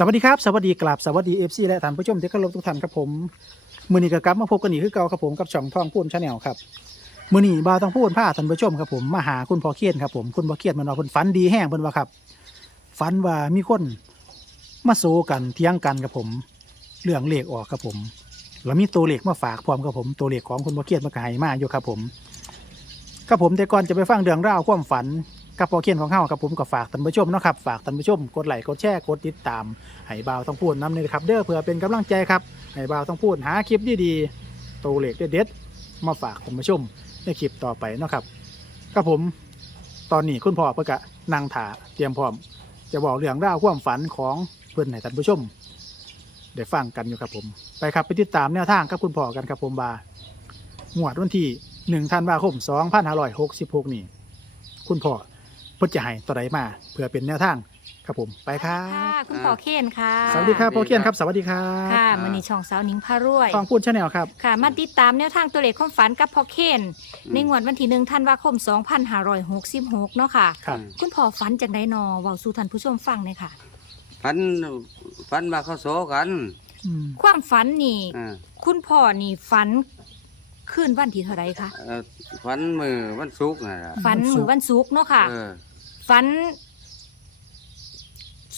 สวัสดีครับ สวัสดีกราบสวัสดีเอฟซีและท่านผู้ชมที่เคารพทุกท่านครับผมมือนี้ก็กลับมาพบกันอีกคือเก่าครับผมกับช่องท่องพูนชาแนลครับมือนี้บาวต้องพูนพาท่านผู้ชมครับผมมาหาคุณพ่อเคียนครับผมคุณพ่อเคียนมันว่าเพิ่นฝันดีแห้งเพิ่นว่าครับฝันว่ามีคนมาโซกันเถียงกันครับผม เรื่องเลขออกครับผมแล้วมีตัวเลขมาฝากพร้อมครับผมตัวเลขของคุณพ่อเคียนมาก็ให้มาอยู่ครับผมครับผมแต่ก่อนจะไปฟังเรื่องราวความฝัน กับพอเคียนของเฮาครับผมก็ฝากท่านผู้ชมเนาะครับฝากท่านผู้ชมกดไลค์กดแชร์กดติดตามให้บ่าวต้องพูดนำเลยครับเด้อเพื่อเป็นกำลังใจครับให้บ่าวต้องพูดหาคลิปดีๆตัวเลขเด็ดๆมาฝากท่านผู้ชมในคลิปต่อไปเนาะครับครับผมตอนนี้คุณพ่อเพื่อกะนั่งถาเตรียมพร้อม จะบอกเรื่องราวความฝันของเพื่อนให้ท่านผู้ชมได้ฟังกันอยู่ครับผม ไปครับไปติดตามแนวทางกับคุณพ่อกันครับผมบางวดวันที่หนึ่งธันวาคมสองพันห้าร้อยหกสิบหกนี่ คุณพ่อ เพิ่นจะให้ตัวใดมาเพื่อเป็นแนวทางครับผมไปครัค่ะ บ คุณพ่อเคนค่ะสวัสดีครับพ่อเคียนครับ สวัสดีครับค่ะมันนี่ช่องสาวหนิงพารวย ทองพูดชาแนลครับ ค่ะ มาติดตามแนวทางตัวเลขความฝันกับพ่อเคนในงวดวันที่หนึ่งธันวาคม 2566 เนาะค่ะ ครับ คุณพ่อฝันจากไดนอเว้าสู่ท่านผู้ชมฟังเลยค่ะฟันฟันมาเขาโซกันอืมความฝันนี่ อ่าคุณพ่อนี่ฝันขึ้นวันที่เท่าไรคะ เอ่อฟันมือวันศุกร์น่ะล่ะฝันมือวันศุกร์เนาะค่ะ เออ ฝัน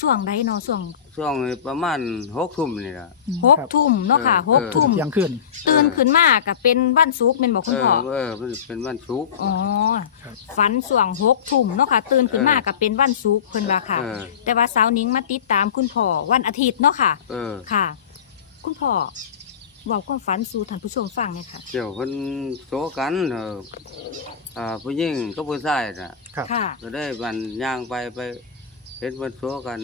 ช่วงใดเนาะช่วงช่วงนี้ประมาณหกทุ่มนี่ล่ะหกทุ่มเนาะค่ะเออ หกทุ่มเที่ยงคืน ตื่นขึ้นมาก็เป็นวันศุกร์เป็นบอกคุณพ่อเออเออมันเป็นวันศุกร์อ๋อครับ ฝันส่วงหกทุ่มเนาะค่ะ ตื่นขึ้นมาเออก็เป็นวันศุกร์เพิ่นว่าค่ะ เออแต่ว่าสาวนิ้งมาติดตามคุณพ่อวันอาทิตย์เนาะค่ะ เออ ค่ะ คุณพ่อ เว่าความฝันสู่ท่านผู้ชมฟังเลยค่ะ เดี๋ยวเพิ่นโซกันเอออ่าผู้หญิงก็ผู้ชายน่ะครับ ค่ะ ก็ได้บันย่างไปไปเห็นเพิ่นโซกัน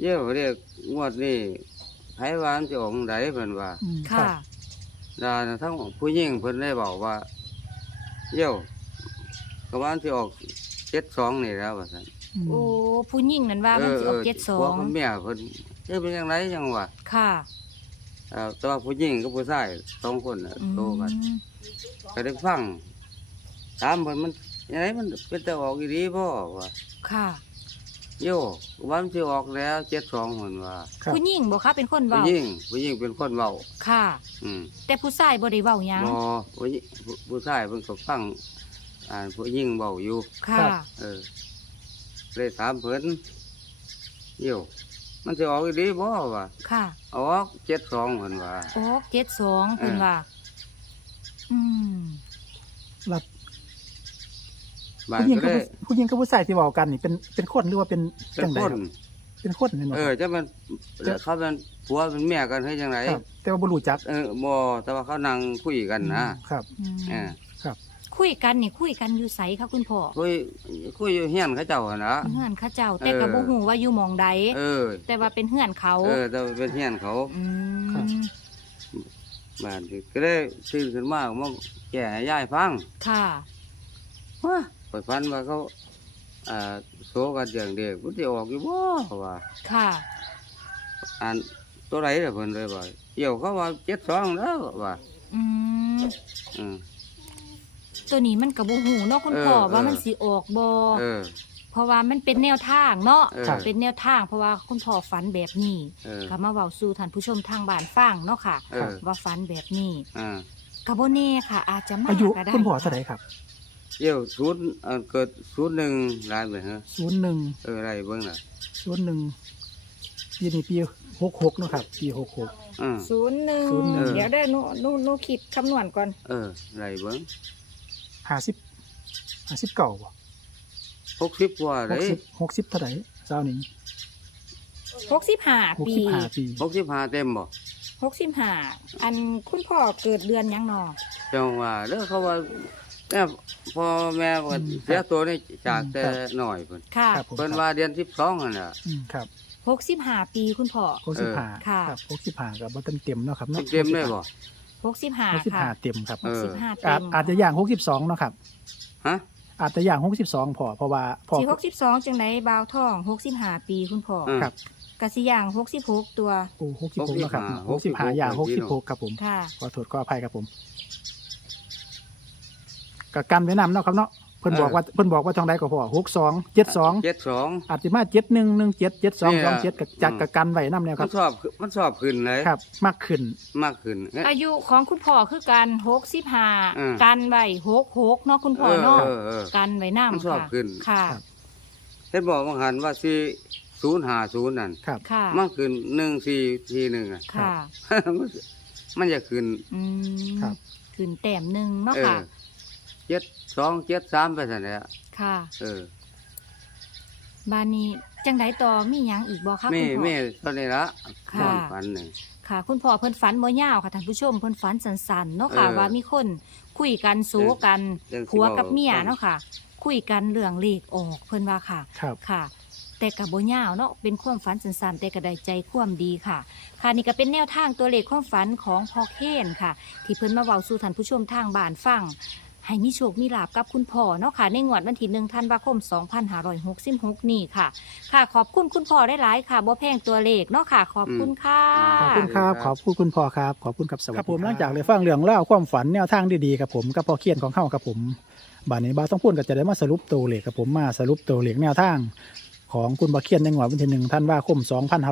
เยี่ยวเรียกงวดนี้ไผว่ามันจะออกไหนเพิ่นว่าอืมค่ะ ดาทั้งผู้หญิงเพิ่นได้บอกว่า เยี่ยวก็ว่ามันสิออกเจ็ดสองนี่แล้วว่าซั่นอืมโอ้ผู้หญิงนั้นว่ามันสิออกเจ็ดสอผัวงกับเมียเพิ่นเอ้ยเป็นจังไดจังวะค่ะ เอ่อแต่ว่าผู้หญิงกับผู้ชายสองคนน่ะอืโตกันมก็ได้ฟังถามเพิ่นมันยังไงมันเป็นแต่ออกอีดีบ่ว่าค่ะโยว่ามันสิออกแล้วเจ็ดสองเพิ่นว่าครับ ผู้หญิงบอกค่ะเป็นคนผู้เว้าหญิงผู้หญิงเป็นคนเว้าค่ะ อืม แต่ผู้ชายบ่ได้เว้าหยังบ่ผู้หญิงผู้ผู้ชายเพิ่นก็ฟังอ่าผู้หญิงเว้าอยู่ ค่ะ เออเลยถามเพิ่นโย มันสิออกอีดีบ่ว่าค่ะ ออกเจ็ดสองเพิ่นว่าออกเจ็ดสองเพิ่นว่า อืมแล้วบ้านผู้หญิงก็กับได้ผู้ผู้หญิงกับผู้ชายที่บอกกันนี่เป็นเป็นคนหรือว่าเป็นเป็นจังไดคนครับเป็นคนเห็นไหมเออจะมันเขาเป็นผัวเป็นเมียกันให้จังไรครับแต่ว่าบ่รู้จักเออบ่แต่ว่าเขานั่งคุยกันนะครับ อืม เออ คุยกันนี่คุยกันอยู่ไสค่ะคุณพ่อคุยคุยอยู่เฮียนเขาเจ้าหั่นนะเฮือนเขาเจ้าแต่เออก็บ่ฮู้ว่าอยู่หมองใดเออ แต่ว่าเป็นเฮือนเขาเออแต่ว่าเป็นเฮียนเขาอืมบ้านที่ก็ได้ตื่นขึ้นมาก็มาแก่ให้ยายฟังค่ะว่าไปฟันว่าเขาอ่าโซกันเดียงเด็กมันจะออกอยู่บ่ว่า ค่ะ อันตัวไหนล่ะเพิ่นเลยว่าเกี่ยวเขาว่าเจ็ดสองแล้วว่าอืม อืม ตัวนี้มันก็บ่ฮู้เนาะคุณเออพ่อว่าเออมันสิออกบ่เออ เพราะว่ามันเป็นแนวทางเนาะเออ เป็นแนวทางเพราะว่าคุณพ่อฝันแบบนี้เออ ก็มาเว้าสู่ท่านผู้ชมทางบ้านฟังเนาะค่ะ เออ ว่าฝันแบบนี้อ่าก็บ่แน่ค่ะ อาจจะมาอายุก็ได้คุณพ่อเท่าไหร่ครับเกี่ยวศูนย์เอ่อเกิดศูนย์หนึ่งรายไปฮะศูนย์หนึ่งเอออะไรเบิ่งล่ะศูนย์หนึ่งปีนี้ปีหกหกเนาะครับปีหกหกอืมศูนย์หนึ่งศูนย์หนึ่งเดี๋ยวได้หนูหนูหนูคิดคำนวณก่อน เอออะไรเบิ่ง ห้าสิบห้าสิบเก่าบ่หกสิบกว่าหเลกยสิบหกสิบเท่าไหร่เจ้านี้หกสิบห้าหกปีสิบห้าปีหกสิบห้าเต็มบ่หกสิบห้าอันคุณพ่อเกิดเดือนหยังนอจังว่าเด้อเขาว่าเนี่ยพ่อแม่ก็เสียตัวนี่จากแต่หน่อยเพิ่นค่ะครับผมเพิ่นว่าเดือนสิบสองนั่นน่ะ อืมครับหกสิบห้าปีคุณพ่อ หกสิบห้าค่ะครับหกสิบห้ากับบัตเต็มๆเนาะครับเนาะเต็มเลยบ่ หกสิบห้าหกสิบค่ะห้าเต็มครับหกสิบห้าอาเต็จมอาจจะย่างหกสิบสองเนาะครับ ฮะ อาจจะย่างหกสิบสองพอเพราะว่าพอ สี่หกสิบสองจังไดบาวทองหกสิบห้าปีคุณพ่ออืมครับ กะสิย่างหกสิบหกตัวโอ้หกสิบหกเนาะครับหหกกสิสิบบห้าห้าย่างหกหกสิสิบบหหกกครับผม ค่ะ ขอโทษขออภัยครับผมกับกันไว้นำเนาะครับเนาะ พิ่นเออบอกว่าเพิ่นบอกว่าทางใดก็พอหกสองเจ็ดสองเจ็ดสองอาจจะมาเจ็ดหนึ่งหนึ่งเจ็ดเจ็ดสองนี่สองล่ะเจ็ดกับจักอืมกับกันไว้น้ำเนี่ยคมัรันบชอบมันชอบขึ้นเลยครับ มากขึ้น มากขึ้นเอ๊ะ อายุของคุณพ่อคือการหกสิบห้าอืม กันไว้หกหกเนาะคุณพ่อเนาะเออเออ กันไว้มันน้ำชอบค่ะขึ้น ค่ะ ครับ เห็นบอกว่าหันว่าสี่ศูนย์หาศูนย์นั่นครับ ค่ะมันขึ้นหนึ่งสี่ทีหนึ่งอะ ค่ะมันมันจะขึ้น อืมครับ ขึ้นแต้มหนึ่งเนาะเอค่ะอ เจ็ดสองเจ็ดสามไปสันเนี่ยค่ะ เออบ้านนี้จังไดต่อมีหยังอีกบ่คะแม่คุณพ่อแม่เท่านี้ละค่ะ ความฝันหนึ่งค่ะ คุณพ่อเพิ่นฝันบ่ยาวค่ะท่านผู้ชมเพิ่นฝันสั้นๆเนาะค่ะเออว่ามีคนคุยกันสูกันเรื่องผัวกับเมียที่ว้า เนาะค่ะ คุยกันเรื่องเลขออกเพิ่นว่าค่ะ ครับ ค่ะ แต่กับบ่ยาวเนาะเป็นความฝันสั้นๆแต่ก็ได้ใจความดีค่ะ ค่ะนี่ก็เป็นแนวทางตัวเลขความฝันของพ่อเคนค่ะ ที่เพิ่นมาเว้าสู่ท่านผู้ชมทางบ้านฟัง ให้มีโชคมีลาบกับคุณพ่อเนาะค่ะ ในงวดวันที่หนึ่งธันวาคม 2566 นี่ค่ะ ค่ะขอบคุณคุณพ่อได้หลายๆค่ะบ่แพงตัวเลขเนาะค่ะ ขอบคุณค่ะ ขอบคุณครับ ขอบคุณคุณพ่อครับ ขอบคุณครับสวัสดีครับผมหลังจากเลยฟังเรื่องเล่าวความฝันแนวทางดีๆครับผมกับพ่อเคียนของเข้าครับผมบ้านนี้บ้าวต้องพูดก็จะได้มาสรุปตัวเลขครับผมมาสรุปตัวเลขแนวทาง ของคุณพ่อเคียนในงวดวันที่หนึ่งท่านว่าคม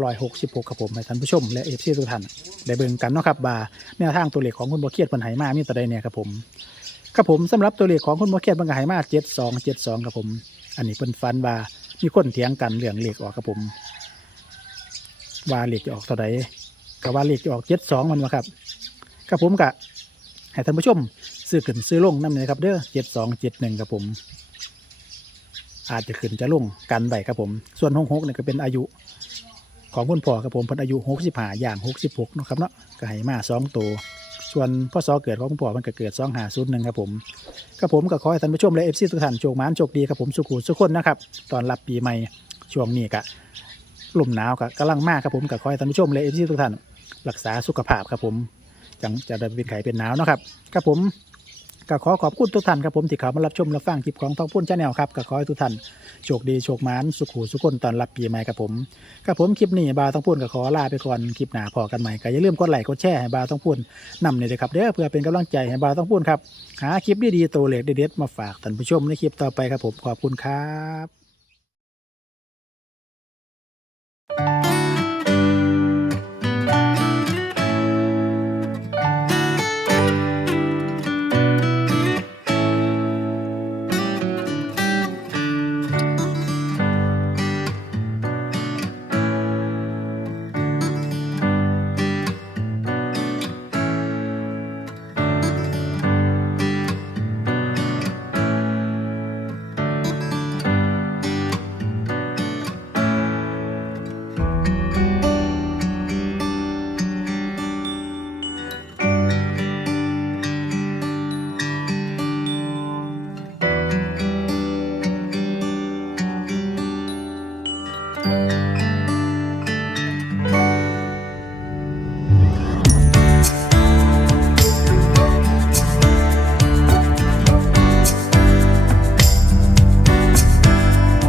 2566ครับผมให้ท่านผู้ชม และเอฟซีทุกท่านได้เบิ่งกันเนาะครับว่าแนวทางตัวเลขของคุณพ่อเคียนเพิ่นให้มามีตัวใดเนี่ยครับผม ครับผมสำหรับตัวเลขของคุณพ่อเคียนเพิ่นก็ให้มา72 72ครับผม อันนี้เพิ่นฝันว่ามีคนเถียงกันเรื่องเลขออกครับผม ว่าเลขจะออกเท่าใดก็ว่าเลขจะออก72มันว่าครับครับผมก็ให้ท่านผู้ชม ซื้อขึ้นซื้อลงนำเลยครับเด้อ7271ครับผม อาจจะขึ้นจะลงกันไว้ครับผม ส่วนหกหกเนี่ยก็เป็นอายุ ของคุณพ่อครับผมพิ่นอายุหกสิบห้าอย่างหกสิบหกนะครับเนาะก็ให้มาสองตัว ส่วนพ่อซอเกิดของคุณพ่อมันก็เกิดสองหาศูนย์หนึ่งครับผมกับผมก็ขอให้ท่านผู้ชมและเอฟซีทุกท่านโชคมานโชคดีครับผมสุขุสุขคนนะครับตอนรับปีใหม่ช่วงนี้กะลมหนาวกะกำลังมากครับผมก็ขอให้ท่านผู้ชมและเอฟซีทุกท่าน รักษาสุขภาพครับผมจังจะได้เป็นไข้เป็นหนาวนะครับครับผม ก็ขอขอบคุณทุกท่านครับผมที่เข้ามารับชมรับฟังคลิปของทองพุ่นชาแนลครับก็ขอให้ทุกท่านโชคดีโชคหมานสุขหูสุขคนตอนรับปีใหม่ครับผมครับผมคลิปนี้บาวต้องพุ่นก็ขอลาไปก่อนคลิปหน้าพอกันใหม่ก็อย่าลืมกดไลค์กดแชร์ให้บาวต้องพุ่นนำเลยนะครับเด้อเพื่อเป็นกำลังใจให้บาวต้องพุ่นครับหาคลิปดีๆตัวเล็กเด็ดๆมาฝากท่านผู้ชมในคลิปต่อไปครับผมขอบคุณครับ